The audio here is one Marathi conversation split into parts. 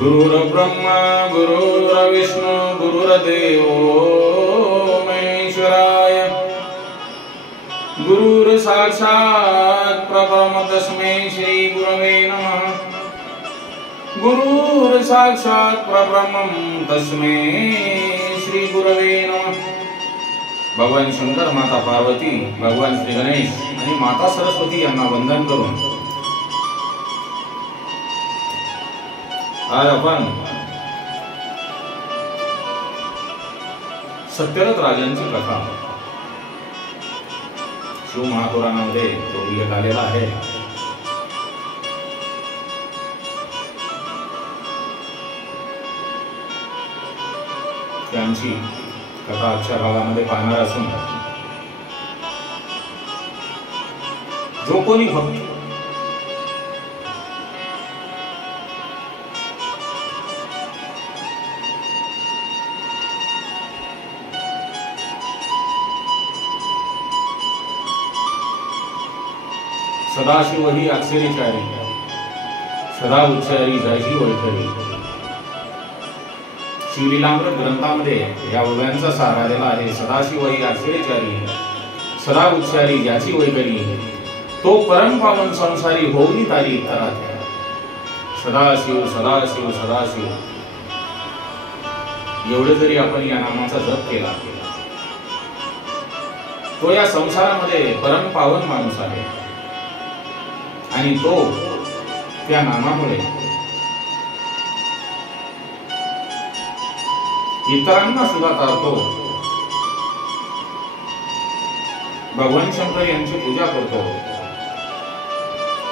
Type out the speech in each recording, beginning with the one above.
गुरुर्ब्रह्मा गुरुर्विष्णू गुरुर्देवो महेश्वराय गुरुर्साक्षात् परब्रह्म तस्मै श्री गुरवे नमः। गुरुर्साक्षात् परब्रह्म तस्मै श्री गुरवे नमः। भगवान शंकर, माता पार्वती, भगवान श्री गणेश आणि माता सरस्वती यांना वंदन करून आज आपण सत्यरथ राजांची कथा शिव महापुराणामध्ये तो उल्लेख आलेला आहे। त्यांची कथा आजच्या भागामध्ये पाहणार असून जो कोणी भक्त सदाशिव ही अक्षरेचारी सदा उच्चारी जायची वैखरी। श्रीलीलामृत ग्रंथामध्ये या ओव्यांचा सार आलेला आहे। सदाशिव ही अक्षरेचारी सदा उच्चारी ज्याची वैखरी, तो परम पावन संसारी होऊनी तारी तरात। सदाशिव सदाशिव सदाशिव एवढे जरी आपण या नामाचा जप केला तो या संसारामध्ये परम पावन माणूस आहे आणि तो त्या नामामुळे इतरांना सुद्धा तारतो। भगवान शंकर यांची पूजा करतो,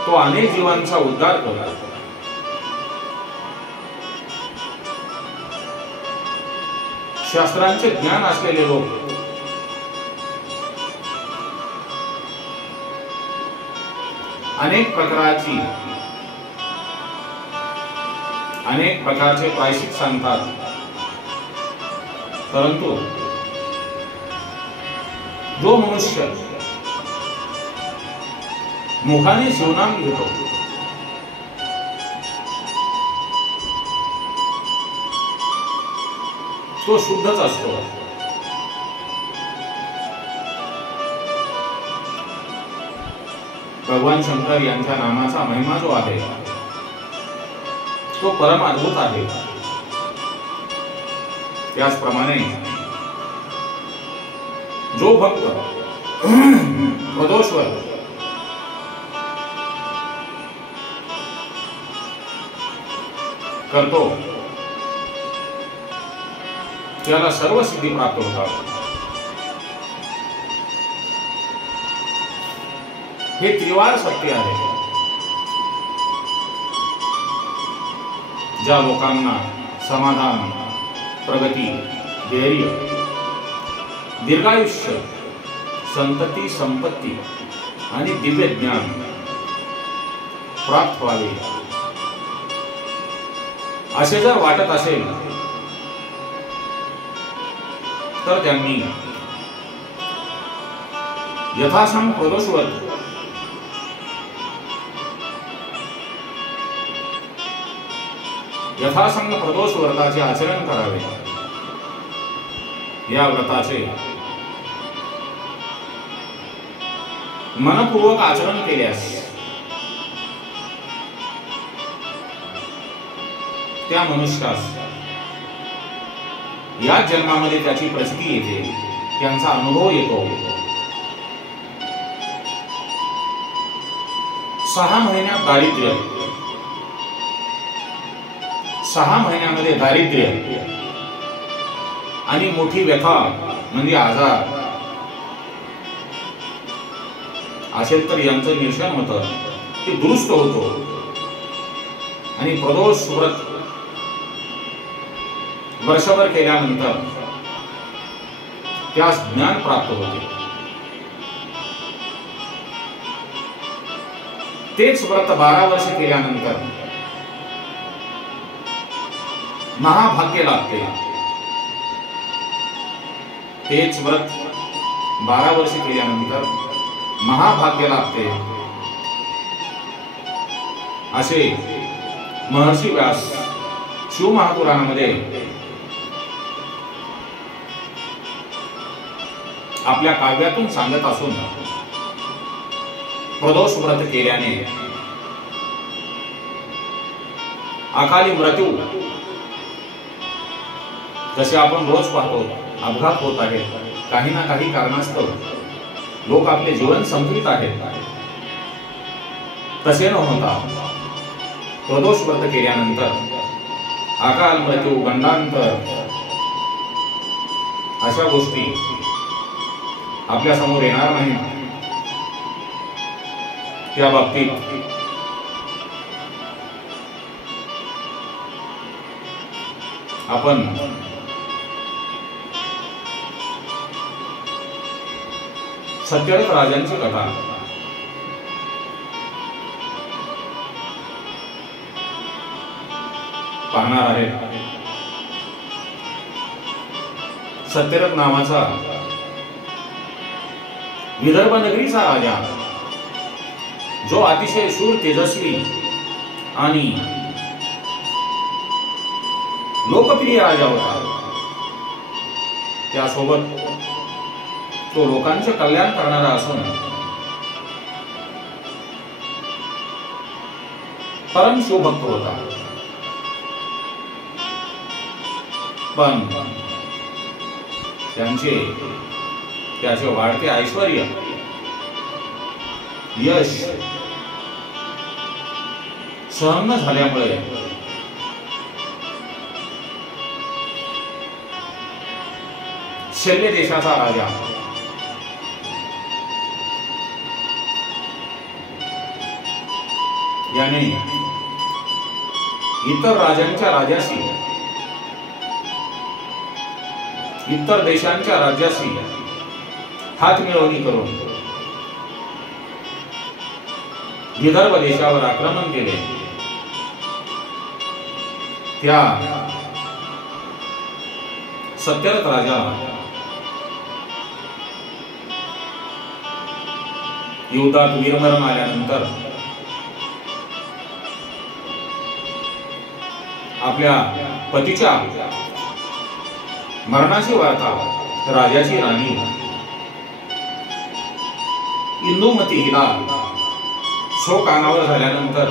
तो अनेक जीवांचा उद्धार करतो। शास्त्रांचे ज्ञान असलेले लोक अनेक प्रकारचे प्रायश्चित सांगतात, परंतु जो मनुष्य मुखाने शिवनाम घेतो तो शुद्धच असतो। भगवान शंकर यांच्या नामाचा महिमा जो आहे तो परम अद्भुत आहे। त्याचप्रमाणे जो भक्त प्रदोषवर करतो त्याला सर्व सिद्धी प्राप्त होतात। हे त्रिवार सत्य आहे। ज्या लोकांना समाधान, प्रगती, धैर्य, दीर्घायुष्य, संतती, संपत्ती आणि दिव्य ज्ञान प्राप्त व्हावे असे जर वाटत असेल तर त्यांनी यथासंग प्रदोषव्रत यथासंग प्रदोष व्रताचे आचरण करावे। या व्रताचे मनपूर्वक आचरण केल्यास त्या मनुष्यास या जन्मामध्ये त्याची प्रचिती येते, त्यांचा अनुभव येतो। 6 महिन्यात दारिद्र्य, 6 महिन्यामध्ये दारिद्र्य आणि मोठी व्यथा म्हणजे आजार असेल तर यांचं निरसन होतं, ते दुरुस्त होतो आणि प्रदोष व्रत वर्षभर केल्यानंतर त्यास ज्ञान प्राप्त होते। तेच व्रत 12 वर्ष केल्यानंतर महाभाग्य लागते। तेच व्रत 12 वर्ष केल्यानंतर महाभाग्य लागते असे महर्षी व्यास शिवमहापुराणामध्ये आपल्या काव्यातून सांगत असून प्रदोष व्रत केल्याने अकाली मृत्यू जसे आपण रोज पाहतो अपघात होत आहेत, काही ना काही कारणास्तव लोक आपले जीवन संपवित आहेत, तसे न होता प्रदोष व्रत केल्यानंतर अकाल मृत्यू, गंडांतर अशा गोष्टी आपल्या समोर येणार नाही। त्या बाबतीत आपण सत्यरथ राजांची कथा पाहणार आहे। सत्यरथ नावाचा विदर्भ नगरीचा राजा, जो अतिशय शूर, तेजस्वी आणि लोकप्रिय राजा होता, त्यासोबत तो लोकांचे कल्याण करणारा असून परम शिवभक्त होता। पण त्याचे वाढते ऐश्वर्य, यश सहन न झाल्यामुळे शल्य देशाचा राजा याने इतर राजांच्या राजाशी, इतर देशांच्या राज्याशी हात मिळवणी करून विदर्भ देशावर आक्रमण केले। त्या सत्यरथ राजा युद्धात वीरमरण आल्यानंतर आपल्या पतीच्या मरणाची वार्ता राजाची राणी इंदुमती हिला शोक अंगावर झाल्यानंतर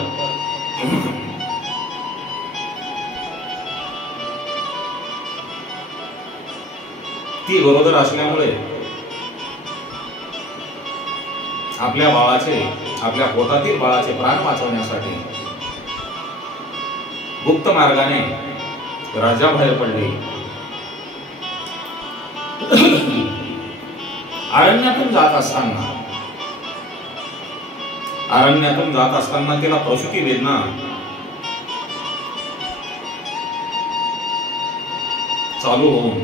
ती गरोदर असल्यामुळे आपल्या पोटातील बाळाचे प्राण वाचवण्यासाठी गुप्त मार्गाने राजाबाहेर पडली। अरण्यातून जात असताना तिला प्रसूती वेदना चालू होऊन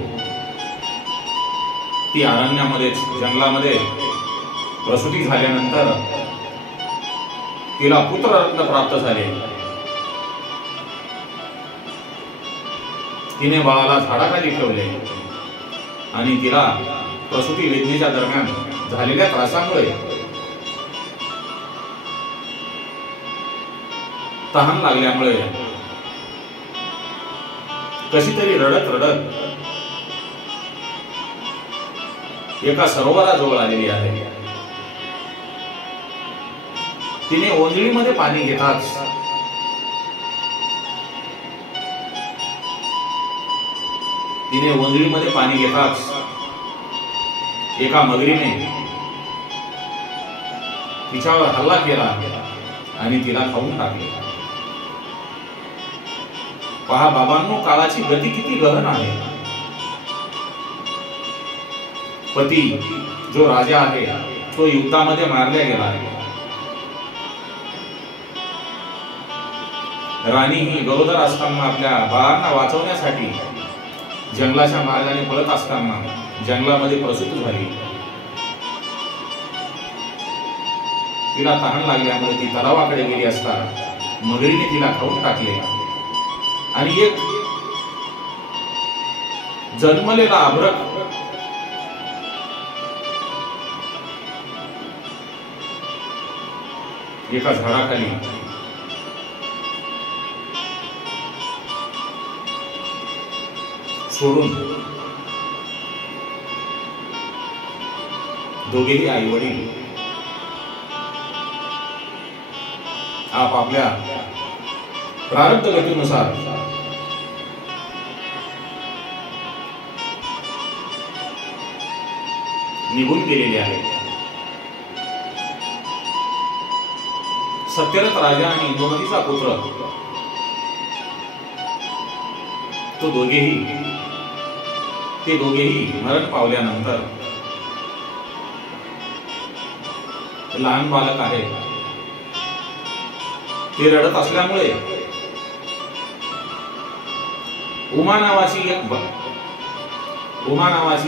ती अरण्यामध्येच, जंगलामध्ये प्रसूती झाल्यानंतर तिला पुत्ररत्न प्राप्त झाले। तिने बाळाला झाडाखाली ठेवले आणि तिला प्रसूती वेदनेच्या दरम्यान झालेल्या त्रासामुळे तहान लागल्यामुळे कशी तरी रडत रडत एका सरोवराजवळ आलेली आहे। तिने ओंजळीमध्ये पाणी घेताच एका मगरीने तिच्यावर हल्ला केला आणि तिला खाऊन टाकले। पहा बाबांनो, काळाची गती किती गहन आहे। पती जो राजा आहे तो युद्धामध्ये मारला गेला आहे। राणी ही गरोदर असताना आपल्या बाळांना वाचवण्यासाठी जंगलाच्या मार्गाने पळत असताना जंगलामध्ये प्रसूत झाली। तिला तहान लागल्यामुळे ती तलावाकडे गेली असता मगरीने तिला खाऊन टाकले आणि एक जन्मलेला अभ्रक एका झाडाखाली सोडून दोघेही आई वडील आपापल्या प्रारब्ध गतीनुसार निघून गेलेले आहेत. सत्यरथ राजा आणि इंदुमतीचा पुत्र ते दोघेही मरण पावल्यानंतर लहान बालक आहे ते रडत असल्यामुळे उमा नावाची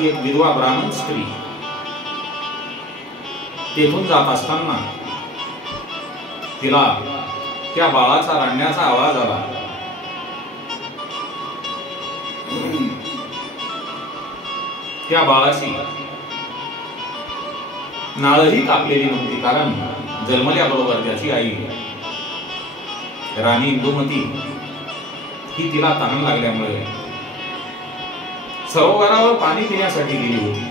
एक विधवा ब्राह्मण स्त्री तेथून जात असताना तिला त्या बाळाचा रडण्याचा आवाज आला. त्या बाळाची नाळही कापलेली नव्हती, कारण जन्मल्याबरोबर त्याची आई राणी इंदुमती ही तिला तहान लागल्यामुळे सरोवरावर पाणी पिण्यासाठी गेली होती.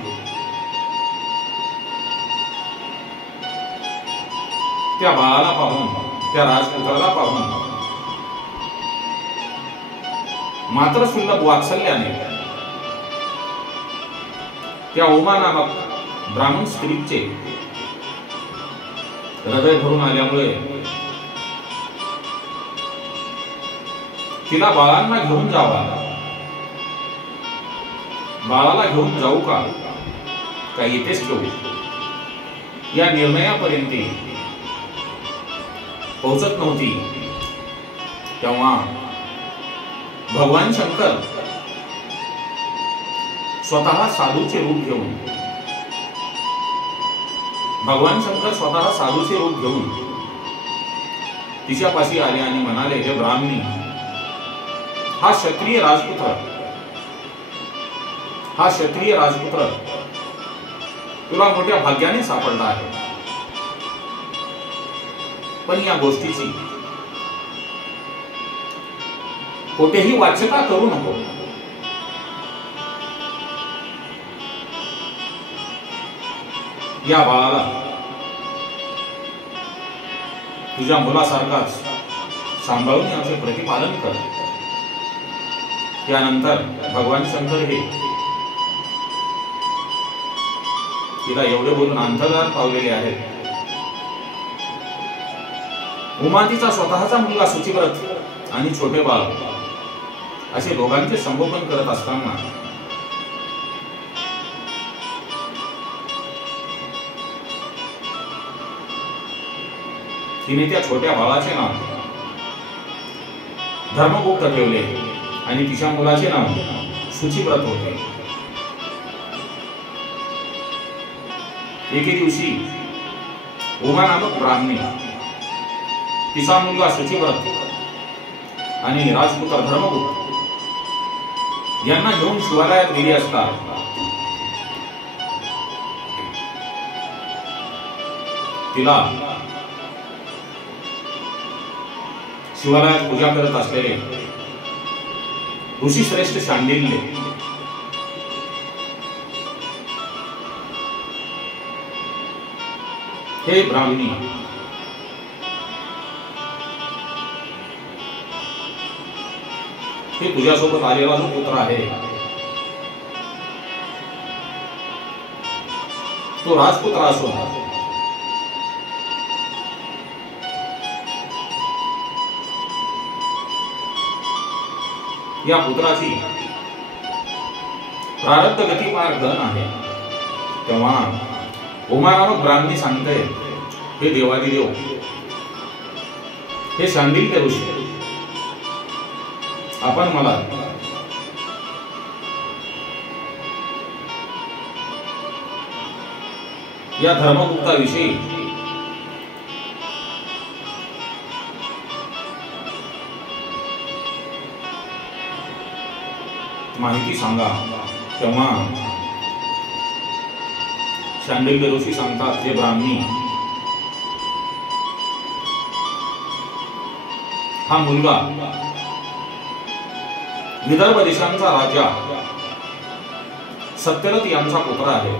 त्या बाळाला पाहून, त्या राजपुत्राला पाहून मात्र सुलभ वात्सल्याने त्या उमा नामक ब्राह्मण स्त्रीचे हृदय भरून आल्यामुळे तिला बाळांना घेऊन जावा, बाळाला घेऊन जाऊ का इथेच ठेवू, या निर्णयापर्यंत पोहोचत नव्हती. तेव्हा भगवान शंकर स्वतः साधूचे रूप घेऊन तिच्यापाशी आले आणि म्हणाले, हे ब्राह्मणी, हा क्षत्रिय राजपुत्र तुला मोठ्या भाग्याने सापडला आहे, पण या गोष्टीची कोठेही वाच्यता करू नको. या बाळाला तुझ्या मुलासारखाच सांभाळून याचे प्रतिपालन कर. त्यानंतर भगवान शंकर हे तिला एवढे बोलून अंतर्धान पावलेले आहेत. उमा तिचा स्वतःचा मुलगा शुचिव्रत आणि छोटे बाळ असे दोघांचे संगोपन करत असताना तिने त्या छोट्या बाळाचे नाव धर्मगुप्त ठेवले आणि तिच्या मुलाचे नाव शुचिव्रत होते. एके दिवशी उमा नामक ब्राह्मणी तिचा मुलगा शुचिव्रत आणि राजपुत्र धर्मगुप्त यांना घेऊन शिवालयात गेली असता तिला शिवालयात पूजा करत असलेले ऋषी श्रेष्ठ शांडिल्य हे ब्राह्मणी, हे तुझ्यासोबत आलेला जो पुत्र आहे तो राजपुत्र असून या पुत्राची प्रारब्ध गती फार घन आहे. तेव्हा उमा नामक ब्राह्मणी सांगते, हे देवादिदेव, हे शांडिल्य ऋषी, आपण मला या धर्मगुप्ताविषयी माहिती सांगा. तेव्हा शांडिल्य ऋषी सांगतात, हे ब्राह्मणी, हा मुलगा विदर्भ देशांचा राजा सत्यरथ यांचा पुत्र आहे।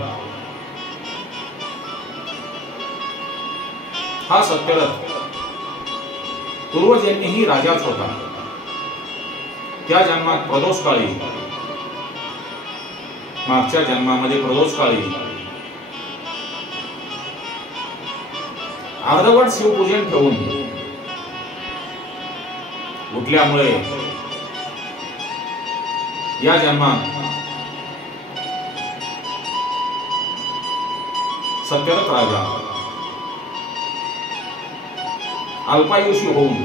हा सत्यरथ पूर्वजन्मीही राजाच होता। त्या जन्मात प्रदोष काळी, मागच्या जन्मामध्ये प्रदोष काळी अर्धवट शिवपूजन ठेवून उठल्यामुळे या जन्मात सत्यरथ राजा अल्पायुषी होऊन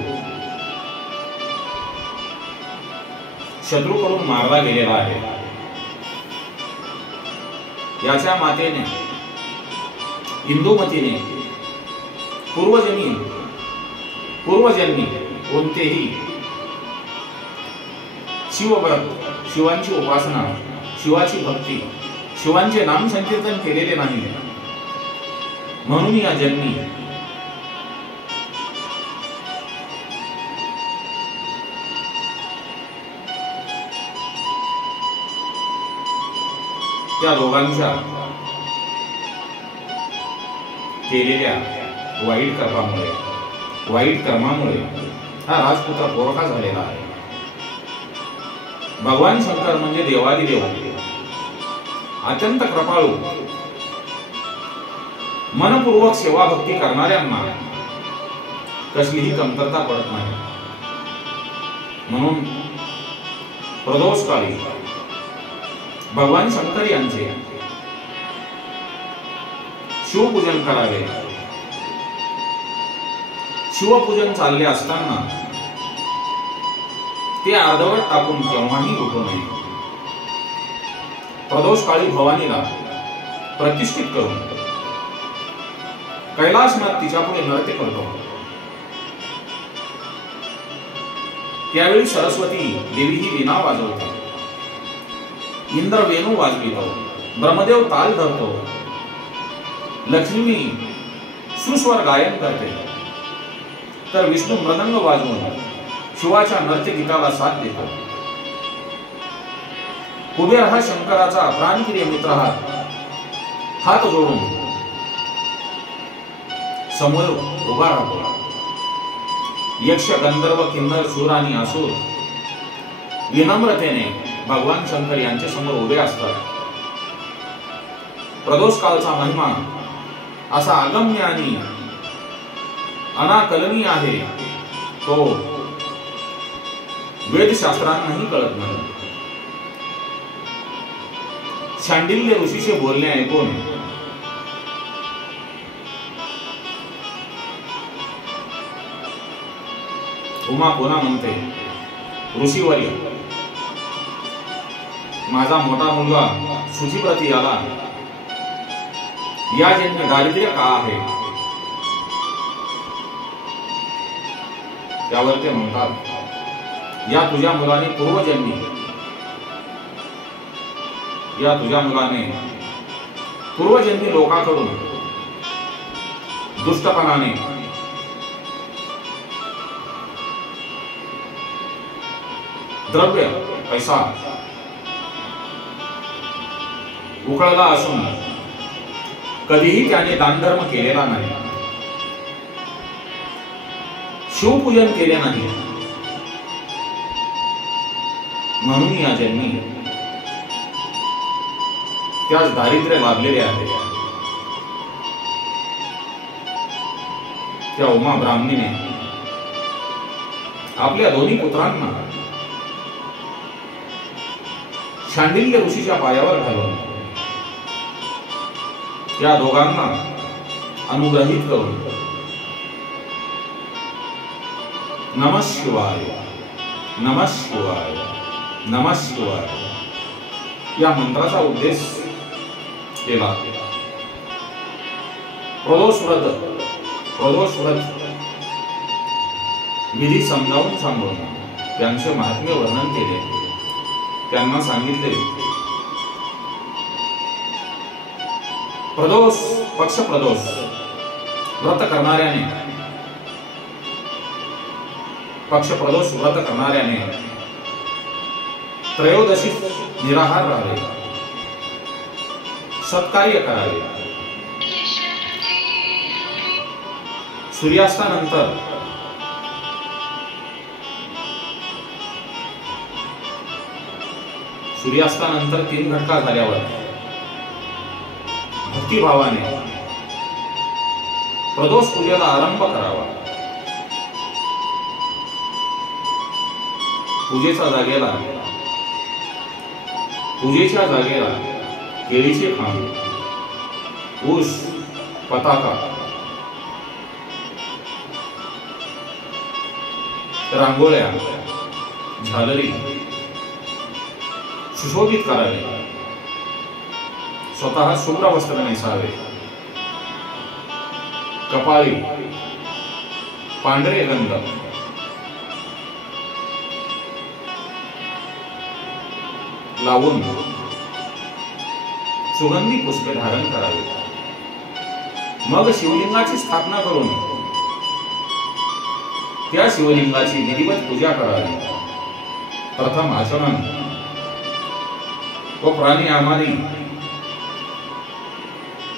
शत्रूकडून मारला गेलेला आहे। याच्या मातेने इंदुमतीने पूर्वजन्मी कोणतेही शिवव्रत, शिवांची उपासना, शिवाची भक्ती, शिवांचे नाम संकीर्तन केलेले नाही, म्हणून या जन्मी त्या दोघांच्या केलेल्या वाईट कर्मामुळे हा राजपुत्र पोरका झालेला आहे। भगवान शंकर म्हणजे देवादिदेव, अत्यंत कृपाळू, मनपूर्वक सेवा भक्ती करणाऱ्यांना कसलीही कमतरता पडत नाही। म्हणून प्रदोष काळी भगवान शंकर यांचे शिवपूजन करावे। शिवपूजन चालले असताना ते अर्धवट टाकून केव्हाही उठू नये। प्रदोष काळी भवानीला प्रतिष्ठित करून कैलासनाथ तिच्या पुढे नृत्य करतो। त्यावेळी सरस्वती देवी ही वीणा वाजवते, इंद्र वेणू वाजवितो, ब्रह्मदेव ताल धरतो, लक्ष्मी सुस्वर गायन करते, तर विष्णू मृदंग वाजवून शिवाच्या नृत्य गीताला साथ देतो। कुबेर हा शंकराचा प्राणप्रिय मित्र हात जोडून समोर उभा राहतो। यक्ष, गंधर्व, किन्नर, शूर आणि असुर विनम्रतेने भगवान शंकर यांच्या समोर उभे असतात। प्रदोष काळचा महिमा असा अगम्य आणि अनाकलनीय आहे, तो वेदशास्त्रांनाही कळत नाही। शांडिल्य ऋषीचे बोलणे ऐकून उमा पुन्हा म्हणते, ऋषीवर्य, माझा मोठा मुलगा शुचिव्रती याला या जन्मी दारिद्र्य का आहे? त्यावर ते म्हणतात, या तुझ्या मुलाने पूर्वजन्मी लोकांकडून दुष्टपणाने द्रव्य, पैसा उकळला असून कधीही त्याने दानधर्म केलेला नाही, शिवपूजन केले नाही, म्हणून या जन्मी त्यास दारिद्र्य लाभलेले आहे। त्या उमा ब्राह्मणीने आपल्या दोन्ही पुत्रांना शांडिल्य ऋषीच्या पायावर घालून त्या दोघांना अनुग्रहित करून नमः शिवाय, नमः शिवाय, नमः शिवाय या मंत्राचा उद्देश केला। प्रदोष व्रत विधी समजावून त्यांचे महात्म्य वर्णन केले। त्यांना सांगितले, पक्ष प्रदोष व्रत करणाऱ्याने त्रयोदशी निराहार राहावे, सत्कार्य करावे. सूर्यास्तानंतर सूर्यास्तानंतर 3 घटका झाल्यावर भक्तिभावाने प्रदोष पूजेला आरंभ करावा. पूजेच्या जागेला केळीचे खांब, ऊस, पताका, रांगोळ्या, झालरी सुशोभित करावे. स्वतः शुभ्र वस्त्र नेसावे. कपाळी पांढरे गंध, लावून सुगंधी पुष्पे धारण करावे. मग शिवलिंगाची स्थापना करून त्या शिवलिंगाची विधिवत पूजा करावी. प्रथम आचमन व प्राणायामादी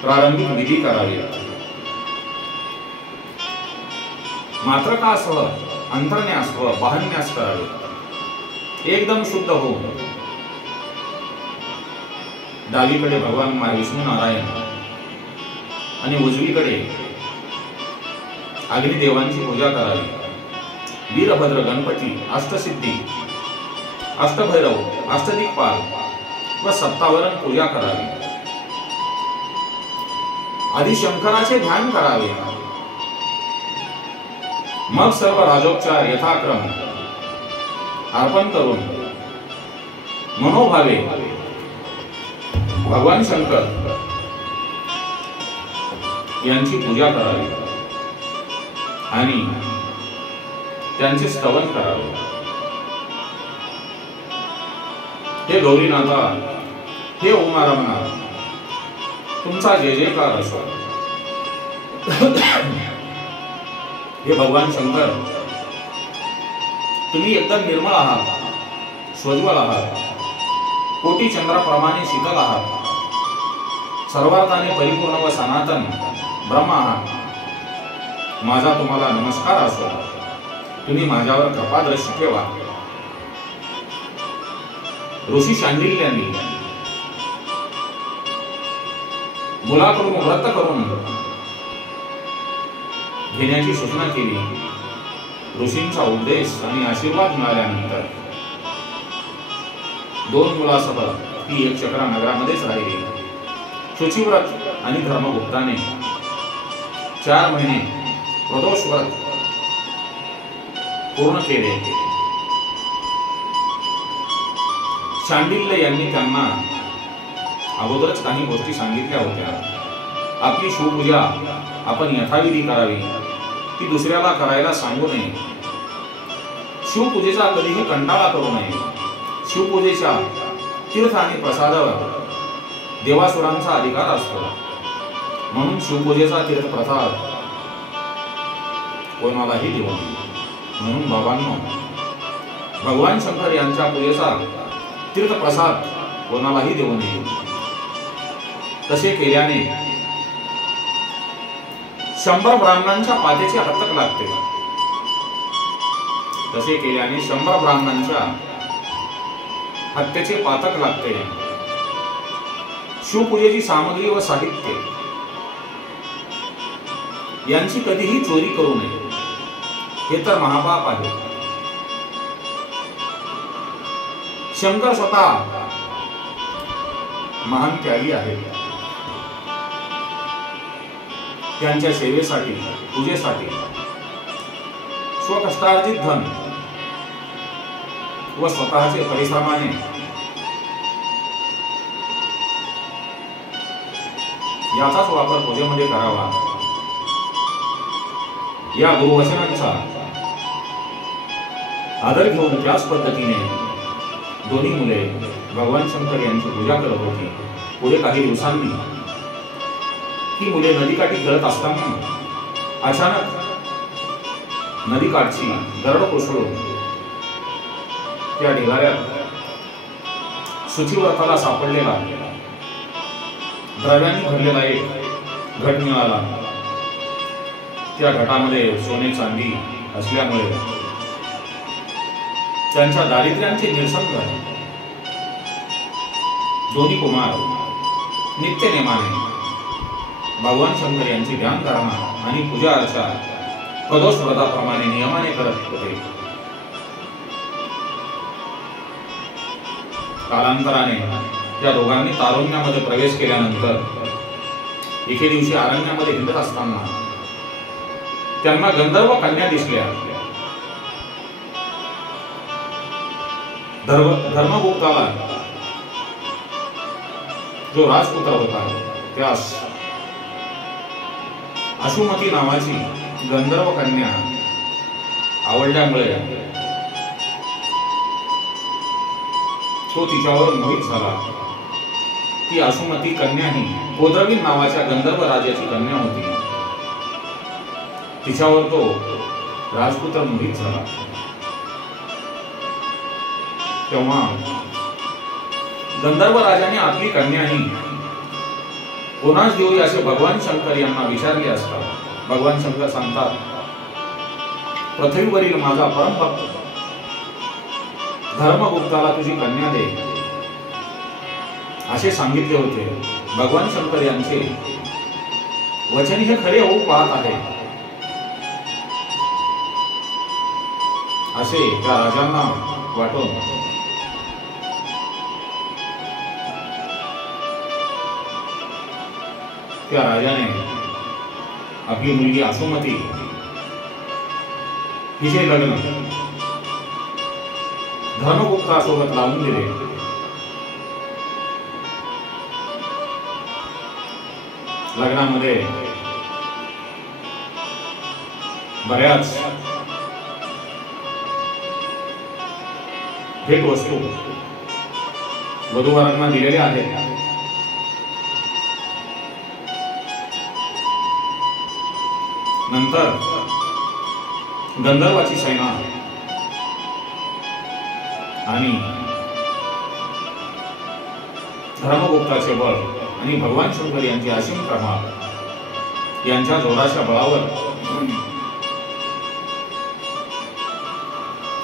प्रारंभिक विधी करावे. मात्रकासह अंतरण्यास व बाहन्यास करावे. एकदम शुद्ध हो. डावीकडे भगवान विष्णू नारायण आणि उजवीकडे अग्निदेवांची पूजा करावी. वीरभद्र, गणपती, अष्टसिद्धी, अष्टभैरव, अष्टदिक्पाल व सत्तावरण पूजा करावी. आधी शंकराचे ध्यान करावे. मग सर्व राजोपचार यथाक्रम अर्पण करून मनोभावे भगवान शंकर यांची पूजा करावी आणि त्यांचे स्तवन करावे. हे गौरीनाथा, हे उमारमना, तुमचा जय जयकार असो. हे भगवान शंकर, तुम्ही एकदम निर्मळ आहात, स्वज्वल आहात, कोटी चंद्राप्रमाणे शीतल आहात, सर्वार्थाने परिपूर्ण व सनातन ब्रह्म आहात. माझा तुम्हाला नमस्कार असो. तुम्ही माझ्यावर कृपादृष्टी ठेवा. ऋषी शांडिल्यांनी मुलाकडून व्रत करून घेण्याची सूचना केली. ऋषींचा उपदेश आणि आशीर्वाद मिळाल्यानंतर 2 मुलासह ती एक चक्रा नगरामध्येच राहिली. शुचिव्रत आणि धर्मगुप्ताने 4 महिने प्रदोष व्रत पूर्ण केले. शांडिल्य यांनी त्यांना अगोदरच काही गोष्टी सांगितल्या होत्या. आपली शिवपूजा आपण यथाविधी करावी, ती दुसऱ्याला करायला सांगू नये. शिवपूजेचा कधीही कंटाळा करू नये. शिवपूजेच्या तीर्थ आणि प्रसादावर देवासुरांचा अधिकार असतो. म्हणून शिवपूजेचा तीर्थप्रसाद कोणालाही देऊ नये. म्हणून बाबांनो, भगवान शंकर यांच्या पूजेचा तीर्थप्रसाद कोणालाही देऊ नये. तसे केल्याने 100 ब्राह्मणांच्या पातेचे हतक लागते. तसे केल्याने 100 ब्राह्मणांच्या हत्येचे पातक लागते. शिवपूजेची सामग्री व साहित्य यांची कधीही चोरी करू नये. हे तर महापाप आहे. शंकर स्वतः महान त्यागी आहेत. त्यांच्या सेवेसाठी, पूजेसाठी स्वकष्टार्जित धन व स्वतःचे परिश्रमाने याचाच वापर पूजेमध्ये करावा. या गुरुवचनांचा आदर घेऊन त्याच पद्धतीने दोन्ही मुले भगवान शंकर यांची पूजा करत होती. पुढे काही दिवसांनी ही मुले नदीकाठी खेळत असताना अचानक नदीकाठची दरड कोसळून त्या ढिगाऱ्यात शुचिव्रताला सापडलेला द्रव्यांनी भरलेला एक घट मिळाला. त्या घटामध्ये सोने चांदी असल्यामुळे त्यांच्या दारिद्र्यांचे निरसन झाले. दोन्ही कुमार नित्य नेमाने भगवान शंकर यांची ध्यानधारणा आणि पूजा अर्चा प्रदोष व्रताप्रमाणे नियमाने करत होते. कालांतराने त्या दोघांनी तारुण्यामध्ये प्रवेश केल्यानंतर एके दिवशी अरण्यामध्ये हिंडत असताना त्यांना गंधर्व कन्या दिसल्या. धर्मगुप्ताला जो राजपुत्र होता त्यास अशुमती नावाची गंधर्व कन्या आवडल्यामुळे तो तिच्यावर मोहित झाला. ती अशुमती कन्या ही कोद्रवीन नावाच्या गंधर्व राजाची कन्या होती. तिच्यावर तो राजपुत्र मोहित झाला. तेव्हा गंधर्व राजाने आपली कन्या ही कोणास देऊ असे भगवान शंकर यांना विचारले असता भगवान शंकर सांगतात, पृथ्वीवरील माझा परमभक्त धर्मगुप्ताला तुझी कन्या दे असे सांगितले होते. भगवान शंकर यांचे वचन हे खरे होऊ पाहत आहे असे त्या राजांना वाटून त्या राजाने आपली मुलगी अशुमती हिचे लग्न धर्मगुप्तासोबत लावून दिले. लग्नामध्ये बऱ्याच भेट वस्तू वधूवरांना दिलेल्या आहेत. नंतर गंधर्वाची सेना आणि धर्मगुप्ताचे बळ आणि भगवान शंकर यांची असीम कृपा यांच्या जोराच्या बळावर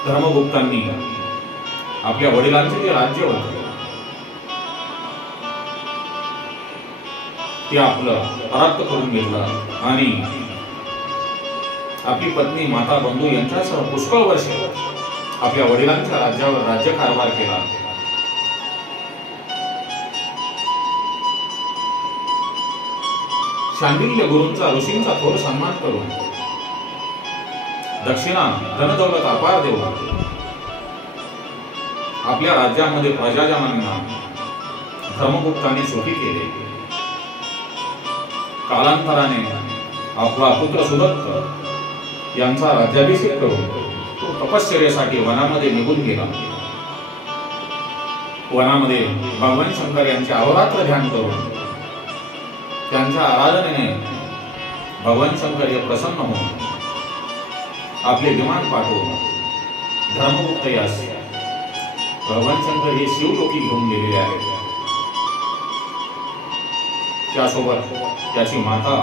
धर्मगुप्तांनी आपल्या वडिलांचे जे राज्य होते ते आपलं पराक्त करून घेतलं आणि आपली पत्नी माता बंधू यांच्यासह पुष्कळ वर्ष आपल्या वडिलांच्या राज्यावर राज्यकारभार केला. शांडिल्य गुरूंचा ऋषींचा थोर सन्मान करून दक्षिणा धनदौलत अपार देऊन आपल्या राज्यामध्ये प्रजाजनांना धर्मगुप्तांनी सुखी केले. कालांतराने आपला पुत्र सुदत्त यांचा राज्याभिषेक करून तो तपश्चर्येसाठी वनामध्ये निघून गेला. वनामध्ये भगवान शंकर यांचे अहोरात्र ध्यान करून त्यांच्या आराधनेने भगवान शंकर हे प्रसन्न होऊन आपले विमान पाठवून धर्मगुप्त यास भगवान शंकर हे शिवलोकी घेऊन गेलेले आहेत. त्यासोबत त्याची माता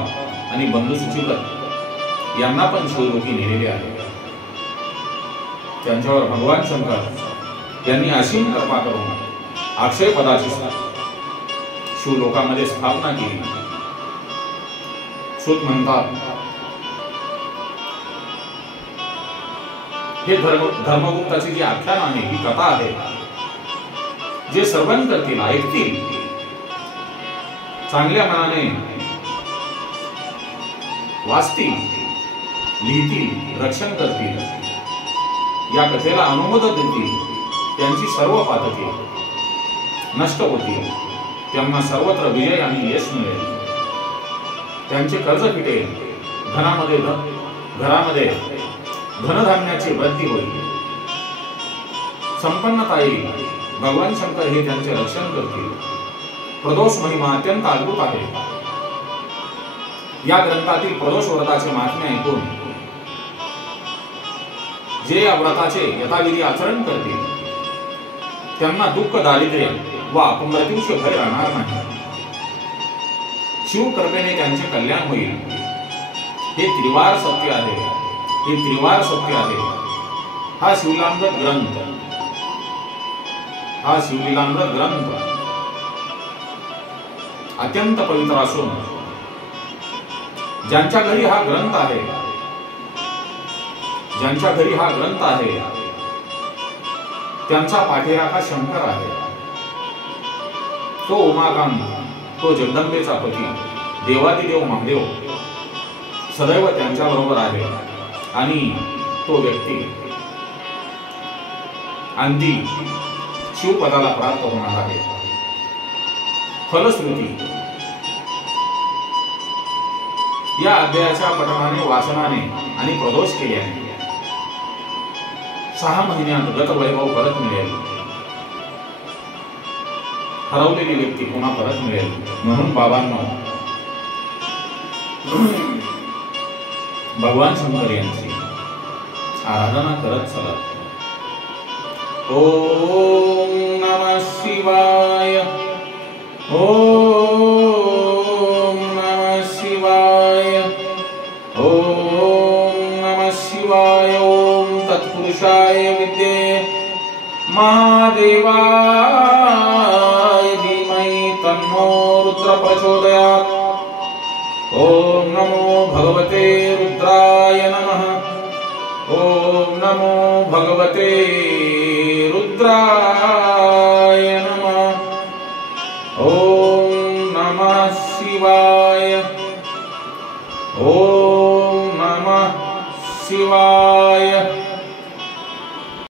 आणि बंधू सुचिव्रत यांना पण शिवलोकी नेलेले आहे. त्यांच्यावर भगवान शंकर यांनी असीम कृपा करून अक्षय पदाची शिवलोकामध्ये स्थापना केली. सूत म्हणतात, हे धर्मगुप्ताची जी आख्यान आहे ही कथा आहे, जे सर्वण करतील ऐकतील चांगल्या मनाने वाचतील लिहितील रक्षण करतील या कथेला अनुमोदन देतील त्यांची सर्व पातके नष्ट होतील. त्यांना सर्वत्र विजय आणि यश मिळेल. त्यांचे कर्ज फिटेल. घरामध्ये धनधान्याची वृद्धी होईल. संपन्नता येईल. भगवान शंकर हे त्यांचे रक्षण करतील. प्रदोष महिमा अत्यंत अद्भुत आहे. या ग्रंथातील प्रदोष व्रताचे महात्म्य ऐकून जे या व्रताचे यथाविधी आचरण करतील त्यांना दुःख दारिद्र्य व अपमृत्यूचे भय राहणार नाही. शिवकृपेने त्यांचे कल्याण होईल. हे त्रिवार सत्य आहे. हे त्रिवार सत्य आहे. हा शिवलीलामृत ग्रंथ, हा शिवलीलामृत ग्रंथ अत्यंत पवित्र असून ज्यांच्या घरी हा ग्रंथ आहे, ज्यांच्या घरी हा ग्रंथ आहे, त्यांचा पाठीराखा शंकर आहे. तो उमाकांत, तो जगदंबेचा पती, देवादिदेव महादेव सदैव त्यांच्या बरोबर आहे. आणि तो व्यक्ती अंती शिवपदाला प्राप्त होणार आहे. फलश्रुती या अध्यायाच्या पठणाने, वाचनाने आणि प्रदोष केल्याने 6 महिन्यात गत वैभव परत मिळेल. हरवलेली व्यक्ती पुन्हा परत मिळेल. म्हणून बाबांनो, भगवान शंकर यांची आराधना करत चला. ओम नमः शिवाय. ओम नमः शिवाय. ओम नमः शिवाय. ओम तत्पुरुषाय विद्ये महादेवाय धीमहि तन्नो रुद्र प्रचोदयात्. ओम नमो भगवते रुद्राय नमः. ओम नमो भगवते रुद्राय